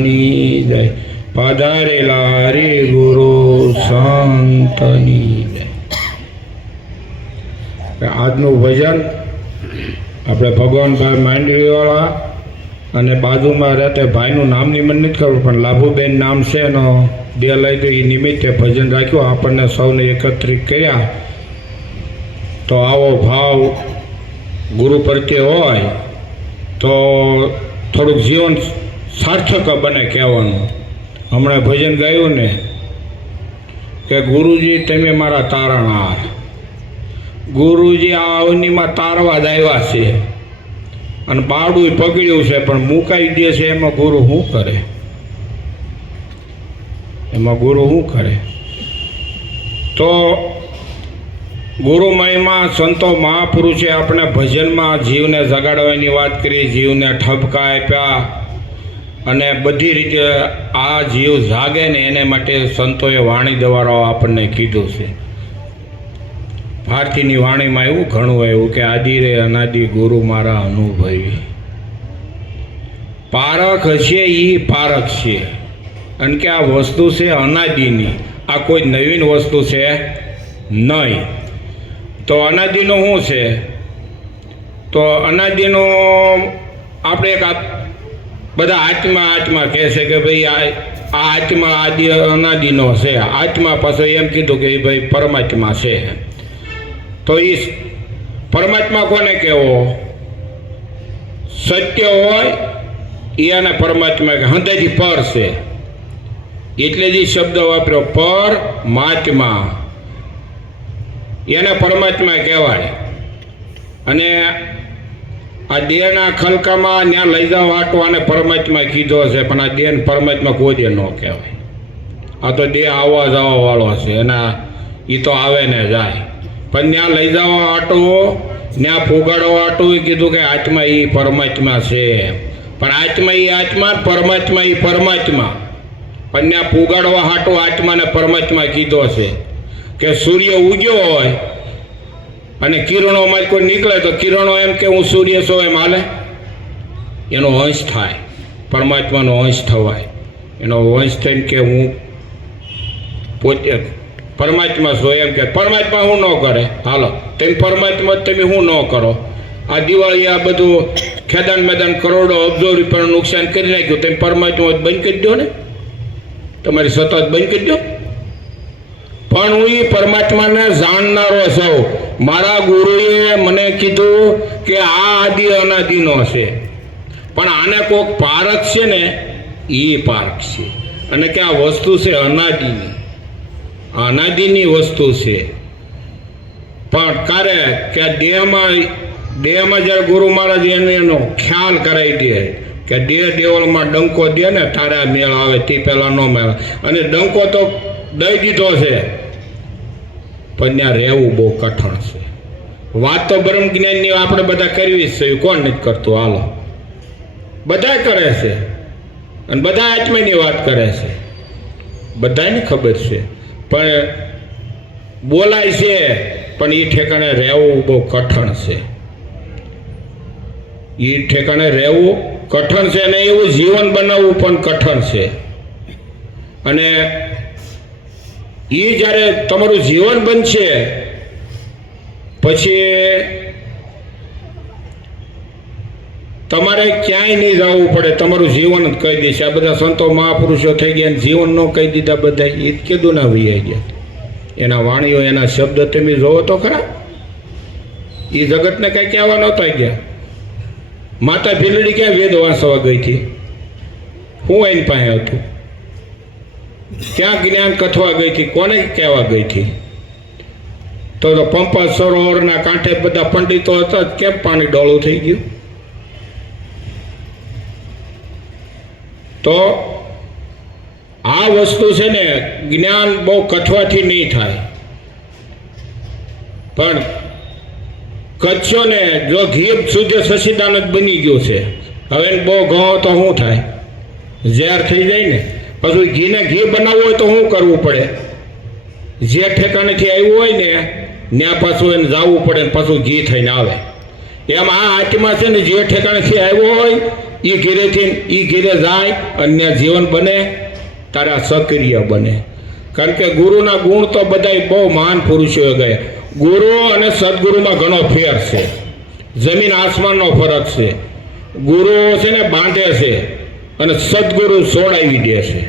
સંતની જય, પધારેલા રે ગુરુ સંતની જય. આજનું ભજન આપણે ભગવાનભાઈ માંડવીવાળા અને બાજુમાં રહેતે ભાઈનું નામ ની મને નથી ખબર, પણ લાભુબેન નામ છે એનો દે લઈ ગયો. એ નિમિત્તે ભજન રાખ્યું, આપણને સૌને એકત્રિત કર્યા. તો આવો ભાવ ગુરુ પ્રત્યે હોય તો થોડુંક જીવન સાર્થક બને કહેવાનું. હમણાં ભજન ગાયું ને કે ગુરુજી તમે મારા તારણહાર, ગુરુજી આ અવનીમાં તારવા જ આવ્યા છે અને બાળું પકડ્યું છે પણ મુકાઈ દે છે. એમાં ગુરુ શું કરે? એમાં ગુરુ શું કરે? તો ગુરુ મહિમા સંતો મહાપુરુષે આપણે ભજનમાં જીવને જગાડવાની વાત કરી, જીવને ઠપકા આપ્યા અને બધી રીતે આ જીવ જાગે ને એને માટે સંતોએ વાણી દ્વારા આપણને કીધું છે. ભારતીની વાણીમાં એવું ઘણું આવ્યું કે આદિ રે અનાદિ ગુરુ મારા અનુભવી, પારખ હશે એ પારખ છે. અને કે આ વસ્તુ છે અનાદિની, આ કોઈ નવીન વસ્તુ છે નહીં. તો અનાદિનો શું છે? તો અનાદિનો આપણે એક બધા આત્મા કહે છે કે ભાઈ આ આત્મા આદિ અનાદિનો છે. આત્મા પાછું એમ કીધું કે ભાઈ પરમાત્મા છે. તો એ પરમાત્મા કોને કહેવો? સત્ય હોય એને પરમાત્મા કે હંધેથી પર છે, એટલે જ શબ્દ વાપર્યો પરમાત્મા, એને પરમાત્મા કહેવાય. અને આ દેહના ખલકામાં ત્યાં લઈ જવા વાટો આને પરમાત્મા કીધો છે, પણ આ દેહ પરમાત્મા કોઈ દે ન કહેવાય. આ તો દેહ આવવા જવા વાળો છે, એના એ તો આવે ને જાય. પણ ત્યાં લઈ જવા વાટો, ત્યાં ફુગાડવા વાટો એ કીધું કે આત્મા એ પરમાત્મા છે. પણ આત્મા એ આત્મા, પરમાત્મા એ પરમાત્મા. પણ ત્યાં ફુગાડવા હાટો આત્માને પરમાત્મા કીધો છે. કે સૂર્ય ઉગ્યો હોય અને કિરણોમાં કોઈ નીકળે તો કિરણો એમ કે હું સૂર્ય છો એમ હાલે? એનો અંશ થાય, પરમાત્માનો અંશ થવાય. એનો અંશ થઈને કે હું પોતે પરમાત્મા છો એમ કે પરમાત્મા હું ન કરે. હાલો તેમ પરમાત્મા તમે હું ન કરો. આ દિવાળી આ બધું ખેદાન મેદાન કરોડો અબજો રૂપિયાનું નુકસાન કરી નાખ્યું, તેમ પરમાત્મા બંધ કરી દો ને, તમારી સતત બંધ કરી દો. પણ હું એ પરમાત્માને જાણનારો છું. મારા ગુરુએ મને કીધું કે આ આદિ અનાદિનો છે, પણ આને કોક પારખ છે ને એ પારખ છે. અને કે આ વસ્તુ છે અનાદિની, અનાદિની વસ્તુ છે. પણ કરે કે દેહમાં જ્યારે ગુરુ મહારાજ એનો ખ્યાલ કરાવી દે કે દેહ દેવળમાં ડંકો દે ને તારે મેળ આવે, તે પહેલાં ન મેળ. અને ડંકો તો દઈ દીધો છે, પણ ત્યાં રહેવું બહુ કઠણ છે. વાત તો બ્રહ્મ જ્ઞાનની આપણે બધા કરવી જ છે, કોણ નથી કરતું? હાલો બધા કરે છે અને બધા આત્માની વાત કરે છે, બધાને ખબર છે. પણ બોલાય છે, પણ એ ઠેકાણે રહેવું બહુ કઠણ છે. એ ઠેકાણે રહેવું કઠણ છે અને એવું જીવન બનાવવું પણ કઠણ છે. અને એ જ્યારે તમારું જીવન બનશે પછી તમારે ક્યાંય નહીં જવું પડે, તમારું જીવન જ કહી દેશે. આ બધા સંતો મહાપુરુષો થઈ ગયા, જીવન ન કહી દીધા બધા, એ જ કીધું ના વૈયા ગયા. એના વાણીઓ, એના શબ્દ તમે જોવો તો ખરા. એ જગતને કંઈ કહેવા નહોતા ગયા. માતા ભીલડી ક્યાં વેદ વાંચવા ગઈ હતી? હું એની પાસે હતું? ક્યાં જ્ઞાન કથવા ગઈ હતી? કોને કહેવા ગઈ હતી? તો પંપા સરોવરના કાંઠે બધા પંડિતો હતા, કેમ પાણી ડોળું થઈ ગયું? તો આ વસ્તુ છે ને જ્ઞાન બહુ કથવાથી નહીં થાય. પણ કચ્છો ને જો ઘી શુદ્ધ સચિદાનંદ બની ગયું છે, હવે બહુ ઘઉં તો શું થાય? ઝેર થઈ જાય ને. પછી ઘીને ઘી બનાવવું હોય તો શું કરવું પડે? જે ઠેકાણેથી આવ્યું હોય ને ત્યાં પાછું એને જવું પડે ને પાછું ઘી થઈને આવે. એમ આ આત્મા છે ને જે ઠેકાણેથી આવ્યો હોય એ ઘેરેથી એ ઘેરે જાય અને જીવન બને તારા સક્રિય બને. કારણ કે ગુરુના ગુણ તો બધા બહુ મહાન પુરુષોએ ગયા. ગુરુ અને સદગુરુમાં ઘણો ફેર છે, જમીન આસમાનનો ફરક છે. ગુરુઓ છે ને બાંધે છે અને સદગુરુ છોડાવી દે છે.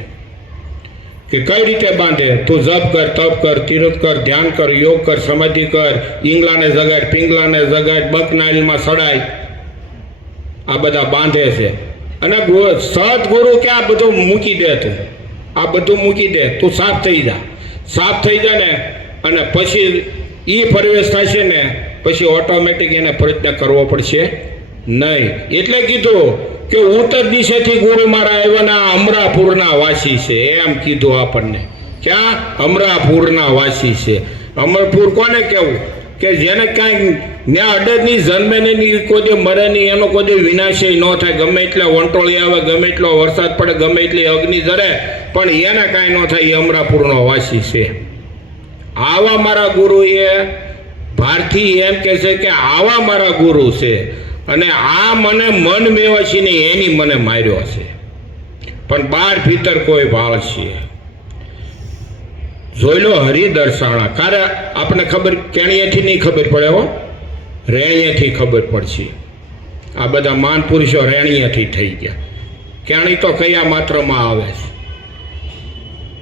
કે કઈ રીતે બાંધે? તું જપ કર, તપ કર, તીર્થ કર, ધ્યાન કર, યોગ કર, સમાધિ કર, ઈંગલાને જગાડ, પિંગલાને જગાડ, બકનાઈલમાં સડાય, આ બધા બાંધે છે. અને સદગુરુ કે આ બધું મૂકી દે, તું આ બધું મૂકી દે, તું સાફ થઈ જા. સાફ થઈ જા ને અને પછી એ પ્રવેશ થશે ને પછી ઓટોમેટિક એને પ્રયત્ન કરવો પડશે નહીં. એટલે કીધું કે ઉત્તર દિશેથી ગુરુ મારા આવ્યાના અમરાપુરના વાસી છે, એમ કીધું આપણને. ક્યાં? અમરાપુરના વાસી છે. અમરપુર કોને કહેવું? કે જેને કાંઈ ન્યા અડદની જન્મે નહીં, કોઈ મરે નહીં, એનો કોઈ વિનાશય ન થાય. ગમે એટલે વંટોળી આવે, ગમે એટલો વરસાદ પડે, ગમે એટલી અગ્નિ જરે, પણ એને કાંઈ ન થાય. એ અમરાપુરનો વાસી છે. આવા મારા ગુરુ એ ભારતી એમ કહે છે કે આવા મારા ગુરુ છે. અને આ મને મન મેવાશી નહીં એની મને માર્યો છે, પણ બાર ભીતર કોઈ ભાળ છે. જોઈ લો હરિદર્શાણા. કારણ આપણે ખબર કેણીએથી નહીં ખબર પડે હો, રેણીએથી ખબર પડશે. આ બધા મહાન પુરુષો રેણીએથી થઈ ગયા. કેણી તો કયા માત્રમાં આવે છે?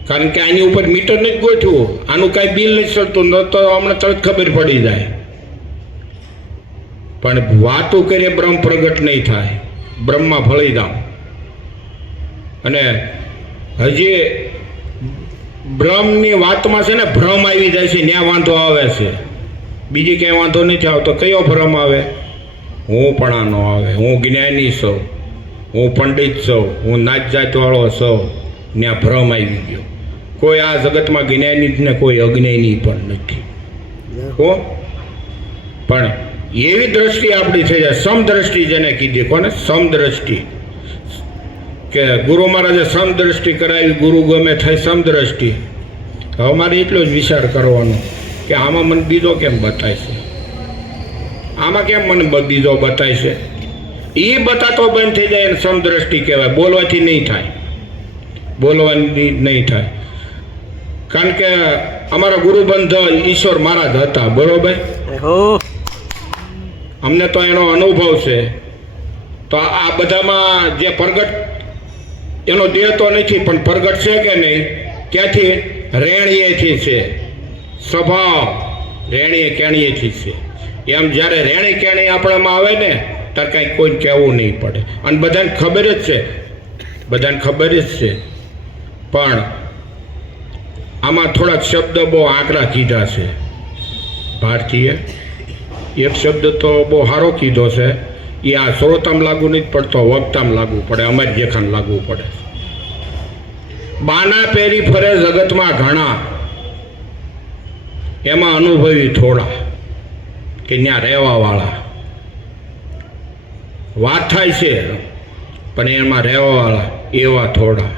કારણ કે આની ઉપર મીટર નથી ગોઠવું, આનું કાંઈ બિલ નથી ચડતું, ન તો અમને તરત ખબર પડી જાય. પણ વાતું કરીએ બ્રહ્મ પ્રગટ નહીં થાય, બ્રહ્મમાં ફળી જાઓ. અને હજી બ્રહ્મની વાતમાં છે ને ભ્રમ આવી જાય છે, ત્યાં વાંધો આવે છે. બીજી ક્યાંય વાંધો નથી આવતો. કયો ભ્રમ આવે? હું પણ આનો આવે, હું જ્ઞાની છું, હું પંડિત છું, હું નાત જાતવાળો છું, ત્યાં ભ્રમ આવી ગયો. કોઈ આ જગતમાં જ્ઞાની ને કોઈ અજ્ઞાની પણ નથી. હો, પણ એવી દ્રષ્ટિ આપણી થઈ જાય, સમદ્રષ્ટિ જેને કીધી. કોને? સમદ્રષ્ટિ. કે ગુરુ મહારાજે સમદ્રષ્ટિ કરાવી, ગુરુ ગમે થાય સમદ્રષ્ટિ. હવે મારે એટલો જ વિચાર કરવાનો કે આમાં મને બીજો કેમ બતાય છે, આમાં કેમ મને બીજો બતાય છે. એ બતાતો બંધ થઈ જાય એને સમદ્રષ્ટિ કહેવાય. બોલવાથી નહીં થાય, બોલવાની નહીં થાય. કારણ કે અમારા ગુરુબંધ ઈશ્વર મહારાજ હતા, બરોબર? અમને તો એનો અનુભવ છે. તો આ બધામાં જે પ્રગટ એનો દેહ તો નથી, પણ પ્રગટ છે કે નહીં? ક્યાંથી? રેણીએથી છે. સ્વભાવ રેણીએ કેણીએથી છે. એમ જ્યારે રેણી કેણી આપણામાં આવે ને ત્યારે કાંઈ કોઈ કહેવું નહીં પડે. અને બધાને ખબર જ છે, બધાને ખબર જ છે. પણ આમાં થોડાક શબ્દ બહુ આંકડા કીધા છે ભારતીય. એક શબ્દ તો બહુ સારો કીધો છે, એ આ શ્રોતામાં લાગુ નથી પડતો, વક્તામાં લાગુ પડે, અમારી જેખાને લાગુ પડે. બાના પેરી ફરે જગતમાં ઘણા, એમાં અનુભવી થોડા, કે ત્યાં રહેવાવાળા. વાત થાય છે પણ એમાં રહેવાવાળા એવા થોડા.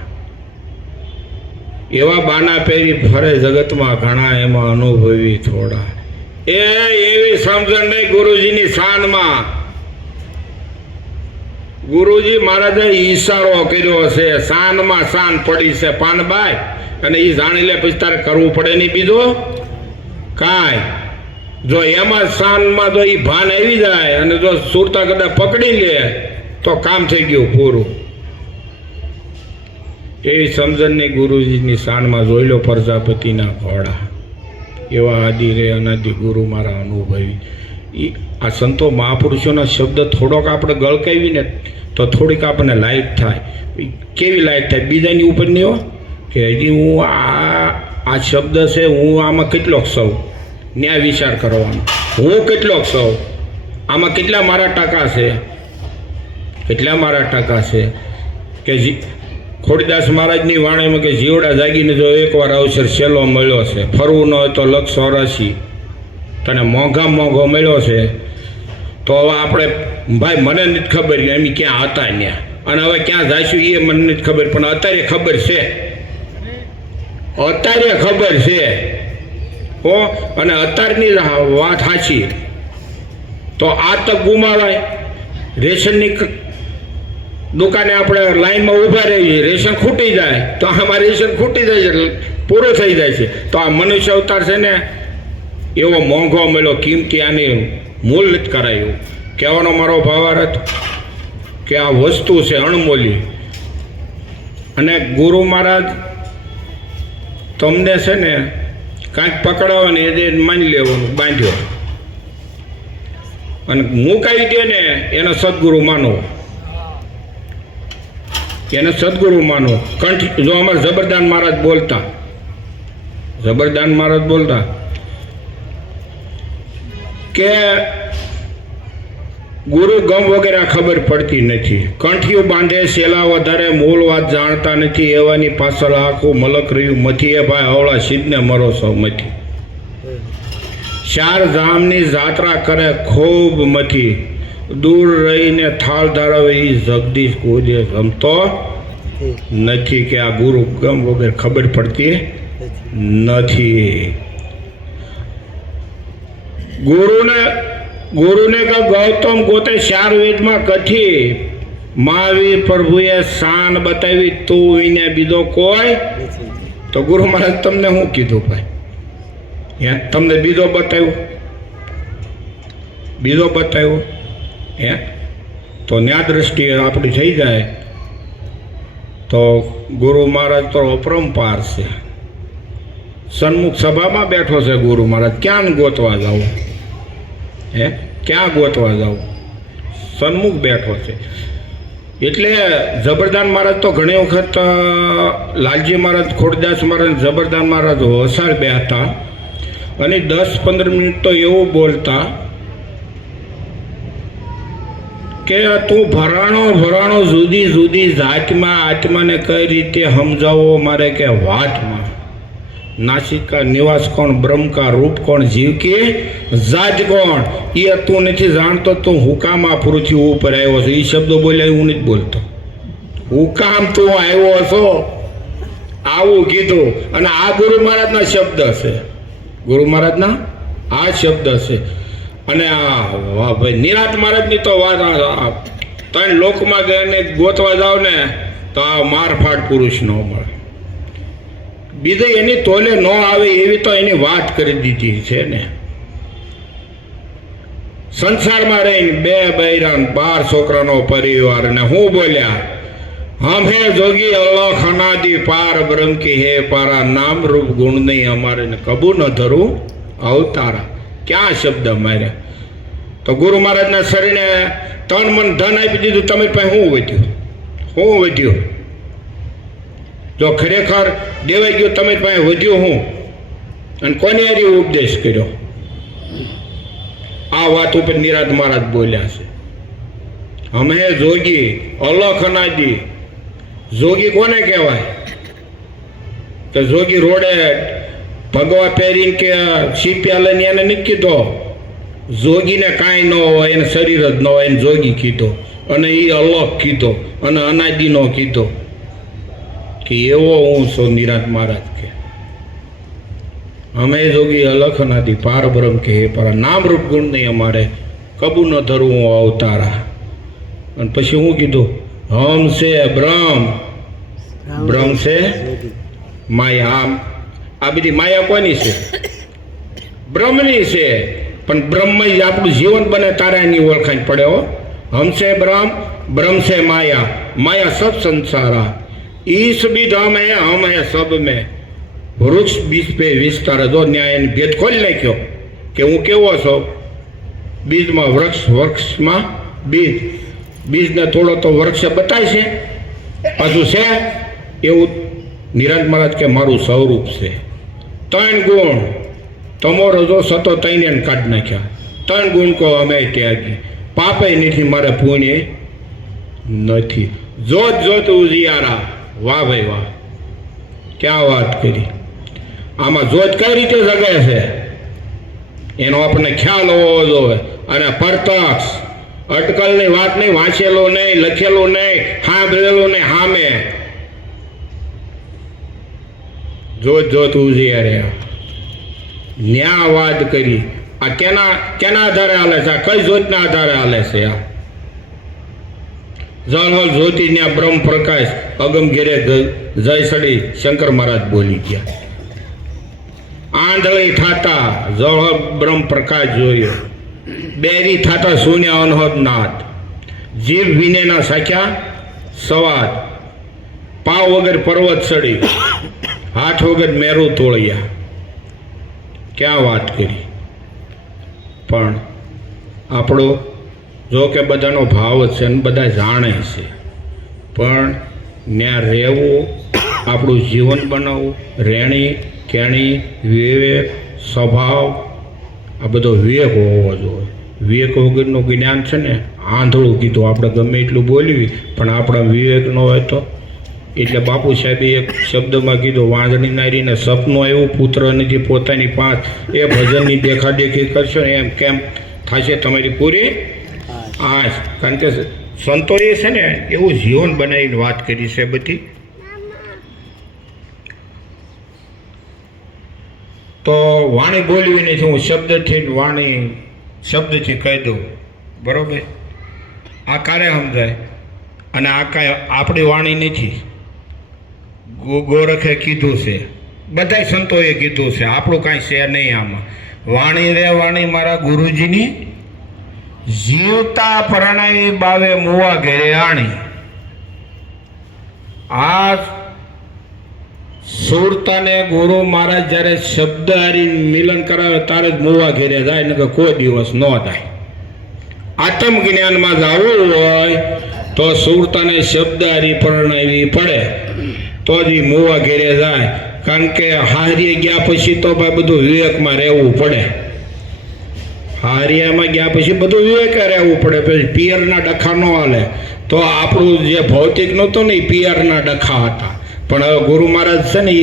એવા બાના પેરી ફરે જગતમાં ઘણા, એમાં અનુભવી થોડા. એવી સમજણ નહીં ગુરુજીની શાનમાં. ગુરુજી મહારાજે ઈશારો કર્યો છે, શાનમાં શાન પડી છે પાનબાઈ, અને એ જાણી લે પછી તારે કરવું પડે નહીં બીજો કાંઈ. જો એમાં શાનમાં જો એ ભાન આવી જાય અને જો સુરતા કદાચ પકડી લે તો કામ થઈ ગયું પૂરું. એવી સમજણની ગુરુજીની શાનમાં જોઈ લો પ્રજાપતિના ઘોડા. એવા આદિ રે અનાદિ ગુરુ મારા અનુભવી. આ સંતો મહાપુરુષોના શબ્દ થોડોક આપણે ગળકાવીને તો થોડીક આપણને લાઈટ થાય. કેવી લાઈટ થાય? બીજાની ઉપર નહીં હો, કે હજી હું આ શબ્દ છે, હું આમાં કેટલોક સૌ, ન્યાય વિચાર કરવાનો. હું કેટલોક સૌ, આમાં કેટલા મારા ટકા છે, કેટલા મારા ટકા છે. કે ખોડીદાસ મહારાજની વાણીમાં કે જીવડા જાગીને જો એકવાર અવસર છેલ્લો મળ્યો છે, ફરવું ન હોય તો 184, તને મોંઘામાં મોંઘો મળ્યો છે, તો હવે આપણે ભાઈ મને નથી ખબર કે એમ ક્યાં હતા ત્યાં, અને હવે ક્યાં જઈશું એ મને નથી ખબર, પણ અત્યારે ખબર છે, અત્યારે ખબર છે હો. અને અત્યારની વાત સાચી. તો આ તક ગુમાવાય. રેશનની દુકાને આપણે લાઈનમાં ઊભા રહીએ, રેશન ખૂટી જાય તો આમાં રેશન ખૂટી જાય છે, પૂરો થઈ જાય છે. તો આ મનુષ્ય અવતાર છે ને એવો મોંઘો મળ્યો, કિંમતી, આની મૂલ નથી કરાયું. કહેવાનો મારો ભાવાર્થ કે આ વસ્તુ છે અણમોલી. અને ગુરુ મહારાજ તમને છે ને કાંઈક પકડાવવાની એ માની લેવાનું, બાંધ્યો અને મુકાઈ દે ને એને સદગુરુ માનો, એને સદગુરુ માનો. કંઠ જો અમારે જબરદાન મહારાજ બોલતા, જબરદાન મહારાજ બોલતા કે ગુરુ ગમ વગેરે ખબર પડતી નથી, કંઠિયું બાંધે સેલા વધારે, મૂળ વાત જાણતા નથી, એવાની પાછળ આખું મલક રહ્યું મથી. એ ભાઈ હવળા સિદ્ધને મરો સૌ મથી, ચાર ધામની જાત્રા કરે ખૂબ મથી, દૂર રહીને થાળ ધરાવે એ જગદીશ કોઈ જમતો નથી. કે આ ગુરુ ગમ વગેરે ખબર પડતી નથી. ગુરુને કે ગૌતમ ગોતે ચાર વેદમાં કથી, મહાવીર પ્રભુએ શાન બતાવી, તું એને બીજો કોઈ. તો ગુરુ મહારાજ તમને શું કીધું ભાઈ? તમને બીજો બતાવ્યો હે? તો ન્યા દ્રષ્ટિએ આપણી થઈ જાય તો ગુરુ મહારાજ તો અપરંપાર છે. સન્મુખ સભામાં બેઠો છે ગુરુ મહારાજ, ક્યાં ગોતવા જાવ? હે, ક્યાં ગોતવા જાવ? સન્મુખ બેઠો છે. એટલે જબરદાન મહારાજ તો ઘણી વખત લાલજી મહારાજ, ખોડદાસ મહારાજ, જબરદાન મહારાજ હોસાળ બે હતા અને 10-15 મિનિટ તો એવું બોલતા કે તું ભરાણો જુદી જુદી જાતમાં આત્માને કઈ રીતે સમજાવો મારે કે વાતમાં. નાસિકા નિવાસ કોણ, બ્રહ્મ કા રૂપ કોણ, જીવ કે જાત કોણ, એ તું નથી જાણતો. તું હુકામ આ પૃથ્વી ઉપર આવ્યો છો, એ શબ્દો બોલ્યા હું નથી બોલતો. હુકામ તું આવ્યો છો આવું કીધું. અને આ ગુરુ મહારાજના શબ્દ છે, ગુરુ મહારાજના આ શબ્દ છે. અને વાહ ભાઈ, નિરાંત મહારાજની તો વાત, ત્રણ લોકમાં ગઈને ગોતવા જાવ ને તો આ મારફાટ પુરુષ ન મળે, બીજે એની તોલે ન આવે એવી તો એની વાત કરી દીધી છે ને. સંસારમાં રહીને 2 બૈરા 12 છોકરાનો પરિવાર, ને હું બોલ્યા હમ હે જોગી અલ્લાહ અનાદિ પાર બ્રહ્મ કી હે પારા, નામ રૂપ ગુણ નહીં અમારે ને કબુ ન ધરું અવતારા. ક્યાં શબ્દ માર્યા? તો ગુરુ મહારાજના શરીરને તન મન ધન આપી દીધું, તમે પાસે શું વધ્યું? જો ખરેખર દેવાઈ ગયું તમે પાસે વધ્યું હું? અને કોને હારી ઉપદેશ કર્યો? આ વાત ઉપર નિરાંત મહારાજ બોલ્યા છે. અમે જોગી અલખ અનાદિ. જોગી કોને કહેવાય? તો જોગી રોડે ભગવા પહેરીને કે સીપિયા લઈને એને નથી કીધો. જોગીને કાંઈ ન હોય, એને શરીર જ ન હોય, એને જોગી કીધો. અને એ અલગ કીધો અને અનાદિનો કીધો કે એવો હું છું નિરાંત મહારાજ કે અમે જોગી અલખ અનાદિ પાર બ્રહ્મ કે પર નામ રૂપ ગુણ નહીં અમારે કબૂ ન ધરું હું અવતારા. અને પછી હું કીધું હમ છે બ્રહ્મ, બ્રહ્મ છે માયા. આ બધી માયા કોની છે? બ્રહ્મની છે. પણ બ્રહ્મ જ આપણું જીવન બને તારે એની ઓળખાણ પડે હો. હમ છે બ્રહ્મ, બ્રહ્મ છે માયા, માયા સબ સંસારા. ઈસ બીજ હમ હે સબ મેં, વૃક્ષ બીજ પે વિસ્તાર. જો ન્યાય એને ભેદ ખોલી નાખ્યો કે હું કેવો છો. બીજમાં વૃક્ષ, વૃક્ષમાં બીજ, બીજને થોડો તો વૃક્ષ બતાય છે પાછું છે એવું. નિરાંત મહારાજ કે મારું સ્વરૂપ છે. 3 ગુણ તમારો જો સતો તઈને કાઢી નાખ્યા. 3 ગુણ કહો અમે ત્યાગી, પાપે નથી મારે પુણ્ય નથી. જોત ઉજિયારા. વાહ ભાઈ વાહ, ક્યાં વાત કરી. આમાં જોત કઈ રીતે જગે છે એનો આપણને ખ્યાલ હોવો જોઈએ. અને પ્રત્યક્ષ અટકલની વાત નહીં, વાંચેલો નહીં, લખેલો નહીં, સાંભળેલો નહીં, સામે જોત ઉજિયારા ન્યા વાત કરી. આ કેના આધારે હાલે છે? આ કઈ જોતના આધારે હાલે છે? આ જળહલ જ્યોતિ ત્યાં બ્રહ્મ પ્રકાશ અગમ ઘેરે જય સડી શંકર મહારાજ બોલી ગયા. આંધળી થાતા જળહલ બ્રહ્મ પ્રકાશ જોયો, બેરી થાતા શૂન્ય અનહદ નાથ, જીવ વિનેના સાખ્યા સવાદ, પાવ વગર પર્વત ચડી, હાથ વગર મેરું તોળ્યા. ક્યાં વાત કરી. પણ આપણો જો કે બધાનો ભાવ છે ને બધા જાણે છે, પણ ત્યાં રહેવું, આપણું જીવન બનાવવું, રહેણી કહેણી, વિવેક, સ્વભાવ, આ બધો વિવેક હોવો જોઈએ. વિવેક વગરનું જ્ઞાન છે ને આંધળું કીધું. આપણે ગમે એટલું બોલવી પણ આપણા વિવેક ન હોય તો. એટલે બાપુ સાહેબે એક શબ્દમાં કીધું, વાંદણી નારીને સપનું આવ્યું પુત્ર નથી પોતાની પાંચ, એ ભજનની દેખાદેખી કરશો ને એમ કેમ થશે તમારી પૂરી આશ. કારણ કે સંતોએ છે ને એવું જીવન બનાવીને વાત કરી છે બધી. તો વાણી બોલવી નથી, હું શબ્દથી વાણી શબ્દથી કહી દઉં, બરોબર. આ કારે સમજાય. અને આ કાંઈ આપણી વાણી નથી, ગોરખે કીધું છે, બધા સંતોએ કીધું છે, આપણું કાંઈ છે નહીં આમાં. વાણી રે વાણી મારા ગુરુજીની, જીવતા પરણાવી બાવે મુવા ઘેરે આણી. આ સુરતાને ગુરુ મહારાજ જ્યારે શબ્દ હારી મિલન કરાવે ત્યારે જ મુવા ઘેરે જાય, ને કોઈ દિવસ ન થાય. આત્મ જ્ઞાનમાં જવું હોય તો સુરતાને શબ્દ હારી પરણાવી પડે તો જ એ મુવા ઘેરે જાય. કારણ કે હારીએ ગયા પછી તો ભાઈ બધું વિવેકમાં રહેવું પડે. હારિયામાં ગયા પછી બધું વિવેક રહેવું પડે. પછી પિયરના ડખા ન હાલે. તો આપણું જે ભૌતિક નહોતું ને એ પિયરના ડખા હતા. પણ હવે ગુરુ મહારાજ છે ને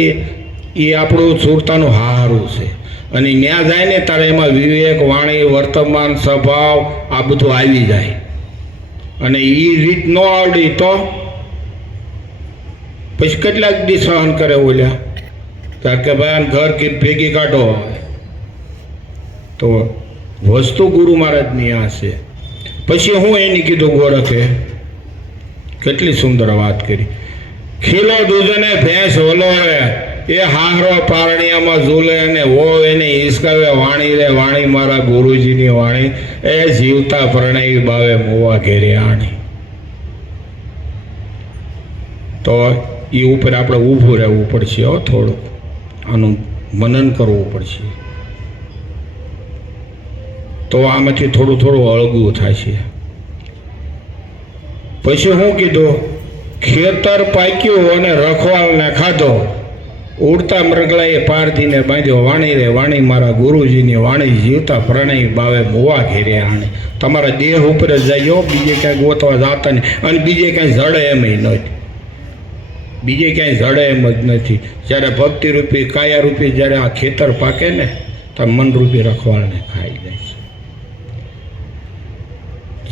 એ આપણું સુરતાનું હારું છે. અને ત્યાં જાય ને ત્યારે એમાં વિવેક, વાણી, વર્તમાન, સ્વભાવ આ બધું આવી જાય. અને એ રીત ન આવડી તો પછી કેટલાક દી સહન કરે ઓલ્યા. કારણ કે ભાઈ ઘર કે ભેગી કાઢો. તો વસ્તુ ગુરુ મહારાજની આ છે. પછી હું એની કીધું ગોરખે કેટલી સુંદર વાત કરી. ખીલો દૂધને ભેંસ વલોવે, એ હારો પારણિયામાં ઝૂલે અને વો એને હિસકાવે. વાણી રે વાણી મારા ગુરુજીની વાણી, એ જીવતા પરણાવી બાવે મોવા ઘેરે આણી. તો એ ઉપર આપણે ઊભું રહેવું પડશે. થોડુંક આનું મનન કરવું પડશે. તો આમાંથી થોડું થોડું અળગું થશે. પછી હું કીધું, ખેતર પાક્યું અને રખવાલને ખાધો, ઉડતા મરગલાએ પારધીને બાંધ્યો. વાણી રે વાણી મારા ગુરુજીની વાણી, જીવતા પ્રણય બાવે મોવા ઘેરે આણી. તમારા દેહ ઉપર જ જાય, બીજે ક્યાંય ગોતવા જતા નહીં. અને બીજે ક્યાંય જડે એમ નથી. બીજે ક્યાંય જડે એમ જ નથી. જ્યારે ભક્તિરૂપી કાયારૂપી જ્યારે આ ખેતર પાકે ને ત્યારે મનરૂપી રખવાળને ખાઈ જાય છે.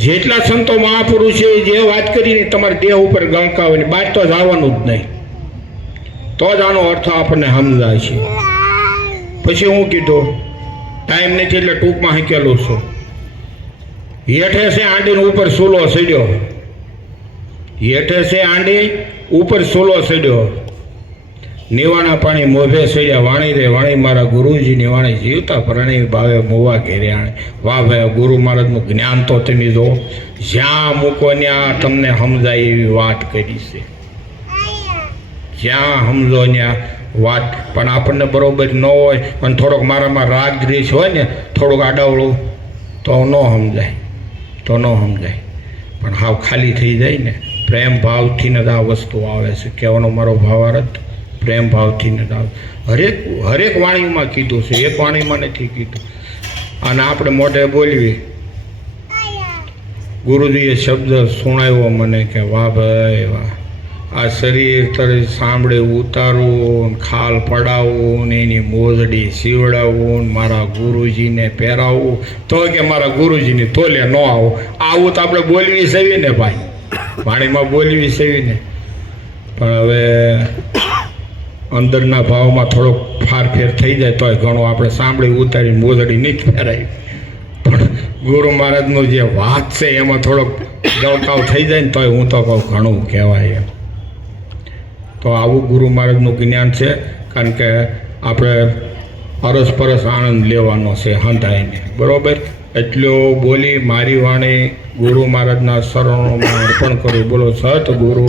જેટલા સંતો મહાપુરુષે જે વાત કરીને તમારે દેહ ઉપર ગણકાવે ને બહાર તો જવાનું જ નહીં. તો જ આનો અર્થ આપણને સમજાય છે. પછી હું કીધું ટાઈમ નથી એટલે ટૂંકમાં હાંકેલું છું. હેઠે છે આંડીને ઉપર સૂલો સડ્યો. હેઠે છે આંડી ઉપર સૂલો સડ્યો. નિવાણા પાણી મોભે સડ્યા. વાણી રે વાણી મારા ગુરુજીની વાણી, જીવતા પ્રણય ભાવે મોવા ઘેરે આણે. વાહ ભાઈ, ગુરુ મહારાજનું જ્ઞાન તો તમે જો જ્યાં મૂકો ત્યાં તમને સમજાય એવી વાત કરી છે. જ્યાં સમજો ત્યાં વાત. પણ આપણને બરોબર ન હોય અને થોડોક મારામાં રાગ દ્વેષ હોય ને થોડુંક આડાવળું તો ન સમજાય. પણ હાવ ખાલી થઈ જાય ને પ્રેમ ભાવથી જ આ વસ્તુ આવે છે. કહેવાનો મારો ભાવાર્થ પ્રેમ ભાવથી જ આવે. હરેક વાણીમાં કીધું છે, એક વાણીમાં નથી કીધું. અને આપણે મોઢે બોલવી. ગુરુજીએ શબ્દ સુણાવ્યો મને કે વાહ ભાઈ વાહ, આ શરીર તરી સાંભળે ઉતારવું, ખાલ પડાવવું ને એની મોજડી સીવડાવવું, મારા ગુરુજીને પહેરાવવું. તો કે મારા ગુરુજીની તોલે ન આવું. આવું તો આપણે બોલવી સેવી ને ભાઈ, વાણીમાં બોલવી સેવી ને. પણ હવે અંદરના ભાવમાં થોડોક ફારફેર થઈ જાય તો ઘણું આપણે સાંભળી ઉતારી મોજડી નહીં પહેરાવી. પણ ગુરુ મહારાજનું જે વાત છે એમાં થોડોક ગવકાવ થઈ જાય ને તોય હું તો કહું ઘણું કહેવાય એમ. તો આવું ગુરુ મહારાજનું જ્ઞાન છે, કારણ કે આપણે અરસપરસ આનંદ લેવાનો છે હંધાઈને, બરાબર. એટલું બોલી મારી વાણી ગુરુ મહારાજના શરણોમાં અર્પણ કરું. બોલો સતગુરુ.